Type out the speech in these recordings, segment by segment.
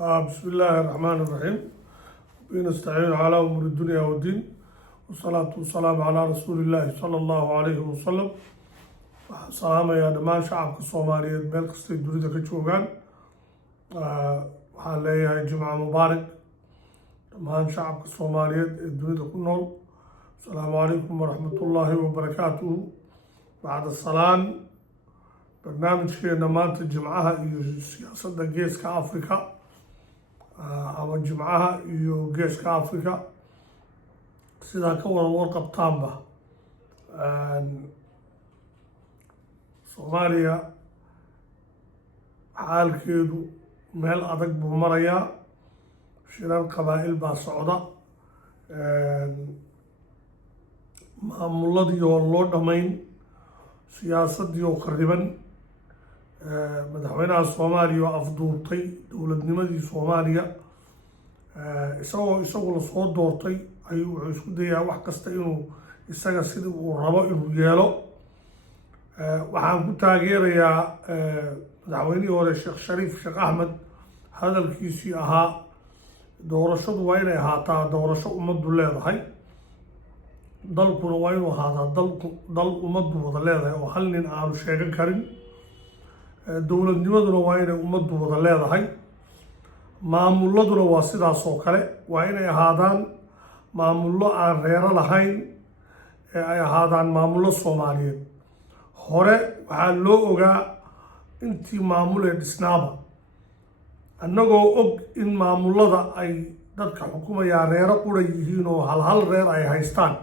بسم الله الرحمن الرحيم. نستعين على أمور الدنيا والدين والصلاة والسلام على رسول الله صلى الله عليه وسلم. السلام يا دمان شعبك الصومالي ميل كستي دوريدا كجوغان waxaan leeyahay jumca mubaarak dhammaan shacabka soomaaliyeed ee dunida ku nool. asalaamu calaykum waraxmatullaahi wabarakaatuhu. bacda salaan, barnaamijkeena maanta jimcaha iyo siyaasadda geeska afrika ama jimcaha iyo geeska afrika sidaa ka wada warqabtaanba soomaaliya xaalkeedu meel adag buu marayaa. shirar qabaa'il baa socda, maamuladii oo loo dhammayn, siyaasaddii oo qariban, madaxweynaha soomaaliya oo afduurtay dowladnimadii soomaaliya. isagu lasoo doortay ayuu wuxuu isku dayaa wax kasta inuu isaga sidii uu rabo inuu yeelo. waxaan ku taageerayaa madaxweynihii hore sheekh shariif sheekh axmed hadalkiisii ahaa doorashadu waa inay ahaataa doorasho ummaddu leedahay, dalkuna waa inuu ahaataa dal ummaddu wada leedahay oo hal nin aanu sheegan karin. dowladnimaduna waa inay ummaddu wada leedahay, maamuladuna waa sidaas oo kale, waa inay ahaadaan maamullo aan reero lahayn ee ay ahaadaan maamullo soomaaliyeed. hore waxaa loo ogaa intii maamul ee dhisnaaba, annagoo og in maamulada ay dadka xukumayaa reero qura yihiin oo hal reer ay haystaan,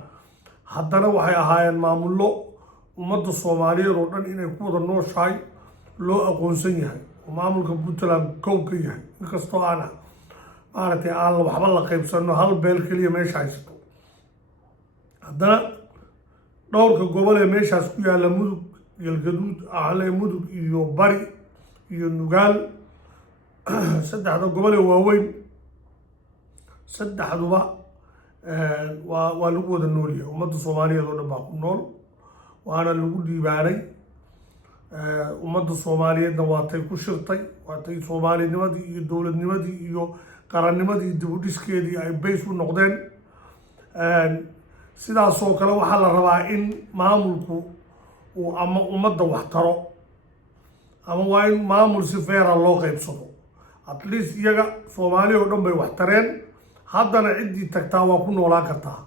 haddana waxay ahaayeen maamullo ummadda soomaaliyeed oo dhan inay ku wada nooshahay loo aqoonsan yahay, oo maamulka puntland kow ka yahay, inkastoo aan maaragtay aan waxba la qaybsano hal beel keliya meesha haysto. haddana dhowrka gobol ee meeshaas ku yaalla mudug, galgaduud, ahle mudug iyo bari iyo nugaal, saddexda gobol ee waaweyn, saddexduba waa lagu wada noolyahay. ummadda soomaaliyeed oo dhan baa ku nool, waana lagu dhiibaanay. ummadda soomaaliyeedna waatay ku shirtay, waatay soomaalinimadii iyo dowladnimadii iyo qarannimadii dib u dhiskeedii ay bays u noqdeen. sidaasoo kale waxaa la rabaa in maamulku uu ama ummadda wax taro, ama waa in maamul si feera loo qaybsado. at least iyaga soomaaliya oo dhan bay wax tareen, haddana ciddii tagtaa waa ku noolaan kartaa.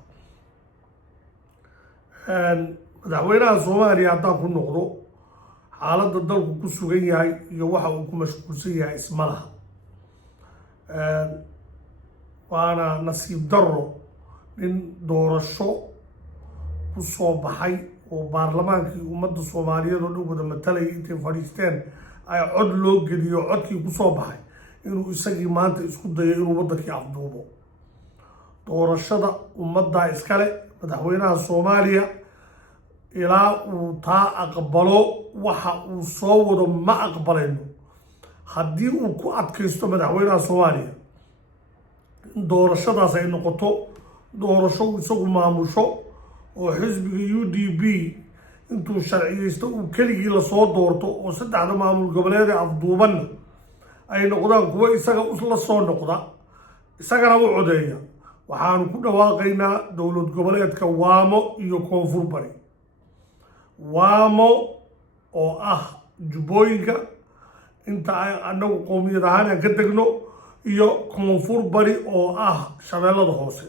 madaxweynaha soomaaliya haddaan ku noqdo, xaaladda dalku ku sugan yahay iyo waxa uu ku mashquulsan yahay isma laha. waana nasiib darro nin doorasho ku soo baxay oo baarlamaankii ummadda soomaaliyeed oo dhan wada matalayay intay fadhiisteen ay cod loo geliyo, codkii ku soo baxay inuu isagii maanta isku dayo inuu waddankii afduubo. doorashada ummaddaa iskale. madaxweynaha soomaaliya ilaa uu taa aqbalo waxa uu soo wado ma aqbalayno. haddii uu ku adkaysto madaxweynaha soomaaliya in doorashadaas ay noqoto doorasho isagu maamusho oo xisbiga UDP intuu sharciyeysto uu keligii lasoo doorto, oo saddexda maamul goboleed ee afduubanna ay noqdaan kuwo isaga la soo noqda, isagana u codeeya, waxaanu ku dhawaaqaynaa dowlad goboleedka waamo iyo koonfur bari. waamo oo ah jubbooyinka inta ay annagu qowmiyad ahaan aan ka degno, iyo koonfur bari oo ah shabeellada hoose.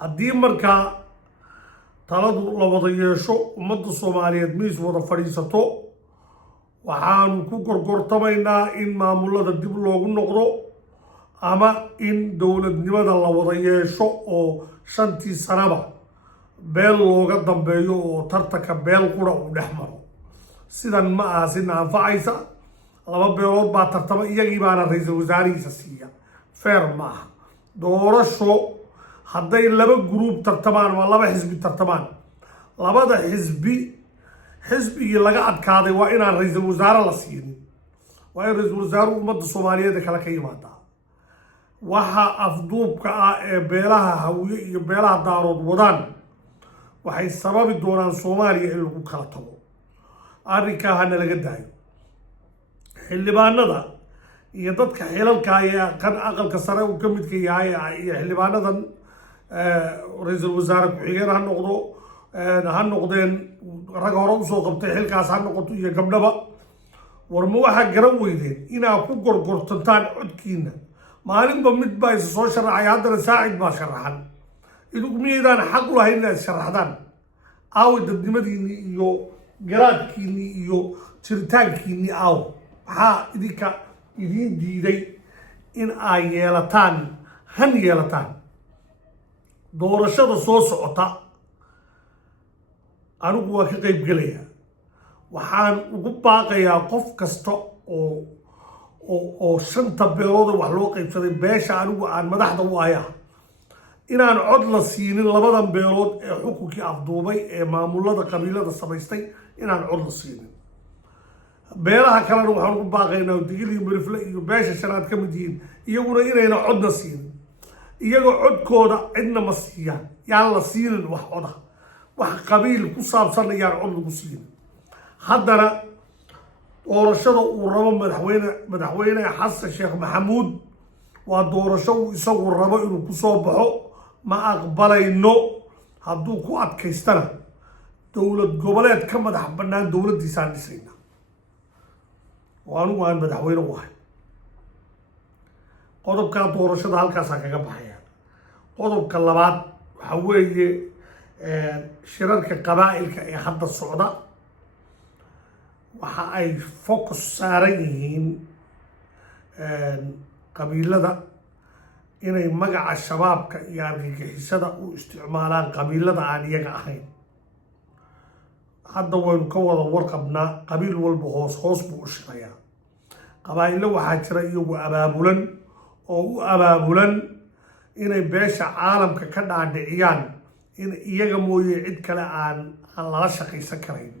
haddii markaa taladu la wada yeesho, ummadda soomaaliyeed miis wada fadhiisato, waxaanu ku gorgortamaynaa in maamulada dib loogu noqdo, ama in dowladnimada la wada yeesho oo 5tii sanaba beel looga dambeeyo oo tartanka beel qura uu dhex maro. sidan ma aha sina anfacaysa. 2 beelood baa tartama, iyagii baana ra-iisul wasaarihiisa siiya. feer ma aha. doorasho hadday 2 gruub tartamaan waa 2 xisbi tartamaan, 2da xisbi xisbigii laga adkaaday waa inaan ra-iisul wasaare la siinin, waa in ra-iisul wasaaruhu ummadda soomaaliyeed kale ka yimaadaa. waxa afduubka ah ee beelaha hawiye iyo beelaha daarood wadaan waxay sababi doonaan soomaaliya in lagu kala tago. arrinkaa hana laga daayo. xildhibaanada iyo dadka xilalka ayaa kan aqalka sare uu ka midka yahay iyo xildhibaanadan ra-iisul wasaare ku-xigeen ha noqdo ha noqdeen rag hore usoo qabtay xilkaas ha noqoto iyo gabdhaba war ma waxaa garan weydeen inaad ku gorgortantaan codkiina maalinba mid baa isa soo sharaxay haddana saacid baa sharaxan idinku miyaydaan xaq u lahayn inaad sharaxdaan aawo dadnimadiinii iyo garaadkiinii iyo jiritaankiinii aawo maxaa idinka idiin diiday in ay yeelataan han yeelataan doorashada soo socota anigu waa ka qayb gelayaa waxaan ugu baaqayaa qof kasta oo shanta beelood wax loo qaybsaday beesha anigu aan madaxda u ayaa inaan cod la siinin labadan beelood ee xukunkii afduubay ee maamulada qabiilada samaystay inaan cod la siinin beelaha kalena waxaan ugu baaqaynaa digil iyo mirifle iyo beesha shanaad ka mid yihiin iyaguna inayna codna siinin iyagoo codkooda cidna ma siiyaan yaan la siinin wax coda wax qabiil ku saabsan ayaan cod lagu siinin haddana doorashada uu rabo madaxweyne xasan sheekh maxamuud waa doorasho uu isagu rabo inuu kusoo baxo ma aqbalayno hadduu ku adkaystana dowlad goboleed ka madax bannaan dowladdiisaan dhisayna oo anigu aan madaxweyne u ahay qodobkaa doorashada halkaasaan kaga baxaya qodobka labaad waxaa weeye shirarka qabaa'ilka ee hadda socda waxa ay focus saaran yihiin qabiilada inay magaca shabaabka iyo argagixisada u isticmaalaan qabiilada aan iyaga ahayn hadda waynu ka wada warqabnaa qabiil walba hoos buu u shaqeeyaa qabaa'ilo waxaa jira iyagu abaabulan oo u abaabulan inay beesha caalamka ka dhaadhiciyaan in iyaga mooye cid kale aan lala shaqaysan karayn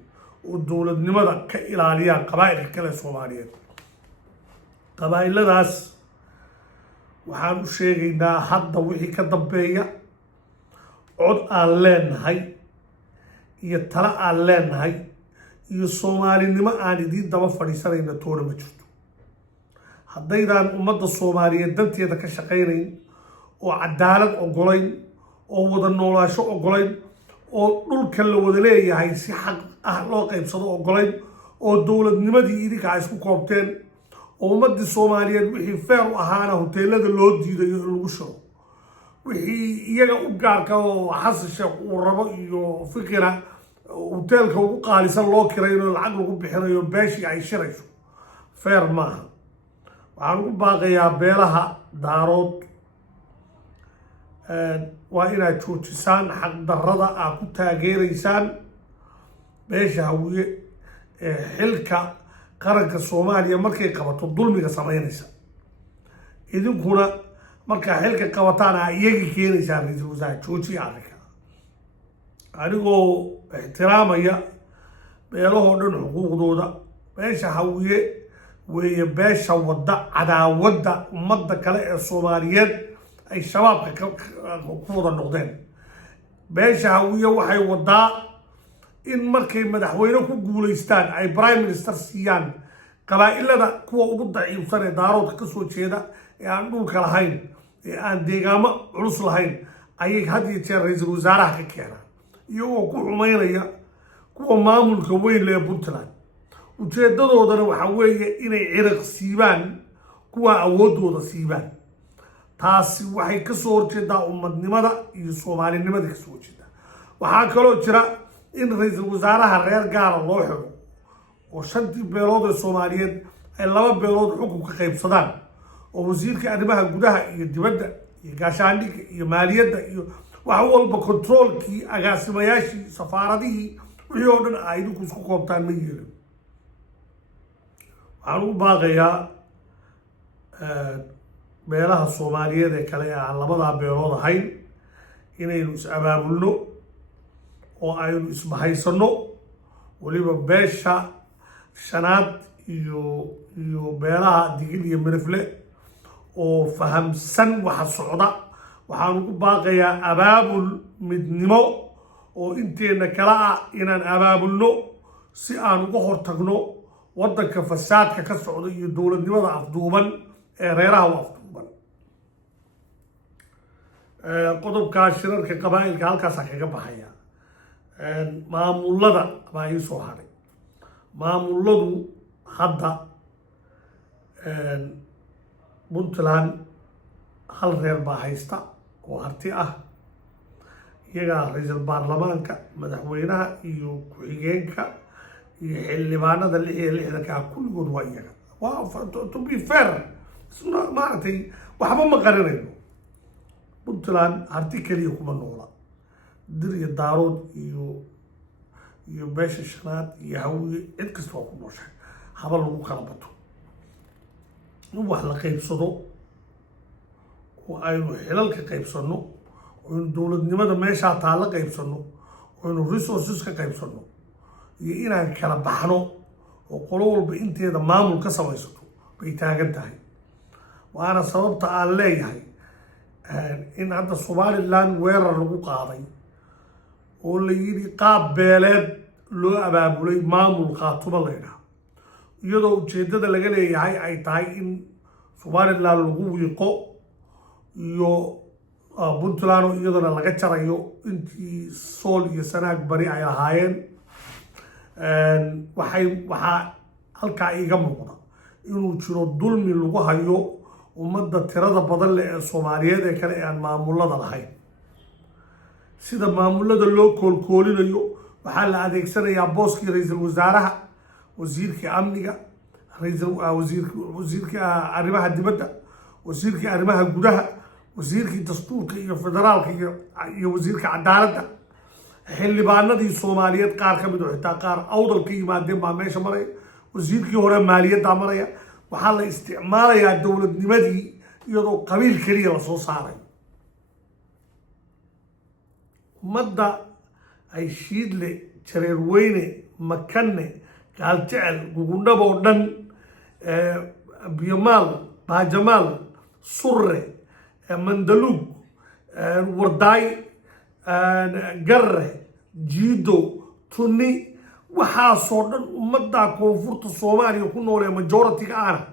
oo dowladnimada ka ilaaliyaan qabaa'ilka kale soomaaliyeed qabaa'iladaas waxaan u sheegaynaa hadda wixii ka dambeeya cod aan leenahay iyo talo aan leenahay iyo soomaalinimo aan idiin daba fadhiisanayna toona ma jirto haddaydaan ummadda soomaaliyeed danteeda ka shaqaynayn oo cadaalad ogolayn oo wada noolaasho ogolayn oo dhulka la wada leeyahay si xaq ah loo qaybsado ogolayn oo dowladnimadii idinka isku koobteen oo ummaddii soomaaliyeed wixii feer u ahaana hoteelada loo diidayo in lagu shiro wixii iyaga u gaarka oo xasan sheekh uu rabo iyo fikira hoteelka ugu qaalisan loo kirayno lacag lagu bixinayo beeshii ay shirayso feer maaha waxaan ugu baaqayaa beelaha daarood waa inaad joojisaan xaqdarrada aad ku taageeraysaan beesha hawiye ee xilka qaranka soomaaliya markay qabato dulmiga samaynaysa idinkuna markaa xilka qabataan aa iyagii keenaysaan ra-iisul wasaare joojiya arrinka anigoo ixtiraamaya beelahoo dhan xuquuqdooda beesha hawiye weeye beesha wadda cadaawadda ummadda kale ee soomaaliyeed ay shabaabka ku wada noqdeen beesha hawiye waxay wadaa in markay madaxweyne ku guulaystaan ay prime minister siiyaan qabaa'ilada kuwa ugu daciifsan ee daaroodka ka soo jeeda ee aan dhulka lahayn ee aan deegaamo culus lahayn ayay had iyo jeer ra-iisul wasaaraha ka keenaan iyagoo ku xumaynaya kuwa maamulka weyn lee puntland ujeedadoodana waxaa weeye inay ciriq siibaan kuwa awooddooda siibaan taasi waxay kasoo horjeedaa ummadnimada iyo soomaalinimada kasoo horjeedaa waxaa kaloo jira in ra-iisul wasaaraha reer gaara loo xiro oo shantii beelood ee soomaaliyeed ay laba beelood xukunka qaybsadaan oo wasiirka arrimaha gudaha iyo dibadda iyo gaashaandhigga iyo maaliyadda iyo wax walba controolkii agaasimayaashii safaaradihii wixii oo dhan a idinku isku koobtaan ma yeelin waxaan ugu baaqayaa beelaha soomaaliyeed ee kale aan labadaa beelood ahayn inaynu is abaabulno oo aynu isbahaysano weliba beesha shanaad iyo beelaha digil iyo mirifle oo fahamsan waxa socda waxaan ugu baaqayaa abaabul midnimo oo inteena kala ah inaan abaabulno si aan uga hortagno waddanka fasaadka ka socda iyo dowladnimada afduuban ee reeraha u afduuban. qodobkaa shirarka qabaa'ilka halkaasaa kaga baxaya. maamullada baa ii soo haray. maamulladu hadda puntland hal reer baa haysta oo harti ah. iyagaa ra-iisul baarlamaanka, madaxweynaha iyo ku-xigeenka iyo xildhibaanada 66 kulligood waa iyaga. to be fair, maaragtay waxba ma qarinayno. puntland harti keliya kuma noola. dir iyo daarood iyo beesha shanaad iyo hawiye cid kasta waa ku nooshahay. haba lagu kala bato in wax la qaybsado oo aynu xilalka qaybsano, oo aynu dowladnimada meeshaa taalla qaybsano, oo aynu resources ka qaybsano, iyo inaan kala baxno oo qolo walba inteeda maamul ka samaysato bay taagan tahay. waana sababta aan leeyahay in hadda somaliland weerar lagu qaaday oo la yidhi qaab beeleed loo abaabulay maamul khaatumo la yidhaah, iyadoo ujeeddada laga leeyahay ay tahay in somaliland lagu wiiqo iyo puntland oo iyadana laga jarayo intii sool iyo sanaag bari ay lahaayeen. waxaa halkaa iiga muuqda inuu jiro dulmi lagu hayo ummadda tirada badan leh ee soomaaliyeed ee kale ee aan maamullada lahayn. sida maamullada loo koolkoolinayo waxaa la adeegsanayaa booskii ra-iisul wasaaraha, wasiirkii amniga, wasiirkii arrimaha dibadda, wasiirkii arrimaha gudaha, wasiirkii dastuurka iyo federaalka iyo wasiirka cadaaladda. xildhibaanadii soomaaliyeed qaar ka mid oo xitaa qaar awdal ka yimaadeen baa meesha maraya. wasiirkii hore maaliyaddaa maraya. waxaa la isticmaalayaa dowladnimadii iyadoo qabiil keliya lasoo saaray. ummadda ay shiidle, jareerweyne, makanne, gaaljecel, gugundhab oo dhan, biyamaal, baajamaal, surre, mandaluug, wardaay, garre, jiido, tunni, waxaasoo dhan ummadda koonfurta soomaaliya ku nool ee majority-ga ahna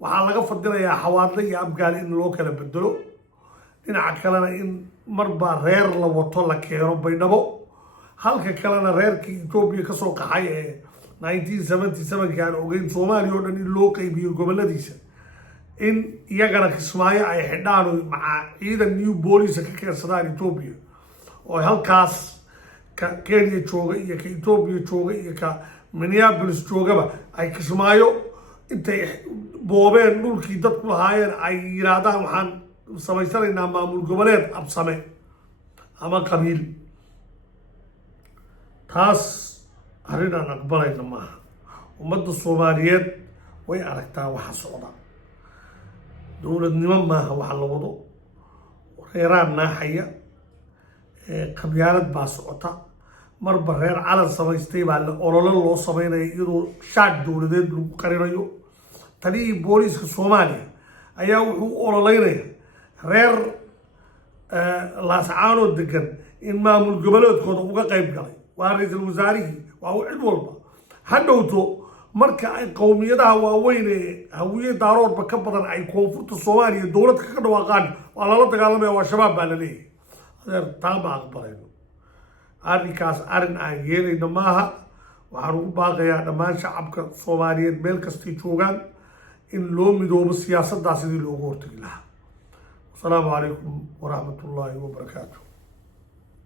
waxaa laga fadinayaa xawaadle iyo abgaali in loo kala bedelo. dhinaca kalena in marba reer la wato la keeno baydhabo, halka kalena reerkii etoobiya kasoo qaxay ee 1977 aan ogeyn soomaaliya oo dhan in loo qaybiyo goboladiisa, in iyagana kismaayo ay xidhaan oo macaa ciidan new booliisa ka keensadaan etoobiya oo halkaas ka Kenya jooga iyo ka etoobiya jooga iyo ka Minneapolis joogaba ay kismaayo intay boobeen dhulkii dadku lahaayeen ay yiraahdaan waxaan samaysanaynaa maamul goboleed absame ama qabiil. taas arrin aan aqbalayna maaha. ummadda soomaaliyeed way aragtaa waxa socda. dowladnimo maaha waxa la wado. reeraan naaxaya, qabyaalad baa socota. marba reer calan samaystay baa olole loo samaynaya iyadoo shaag dowladeed lagu qarinayo. taliyii booliiska soomaaliya ayaa wuxuu ololeynaya reer laascaanoo degan in maamul goboleedkooda uga qayb galay. waa ra-iisul wasaarihii, waa cid walba. hadhowto marka ay qowmiyadaha waaweyn ee hawiye daaroodba ka badan ay koonfurta soomaaliya dowlad kaga dhawaaqaan waa lala dagaalamaya, waa shabaab baa la leeyahay. adeer taa ma aqbalayno. arrinkaas arrin aan yeelayno maaha. waxaan ugu baaqayaa dhammaan shacabka soomaaliyeed meel kastay joogaan in loo midoobo siyaasaddaa sidii loogu hortagi lahaa. asalaamu calaykum waraxmatullaahi wabarakaatu.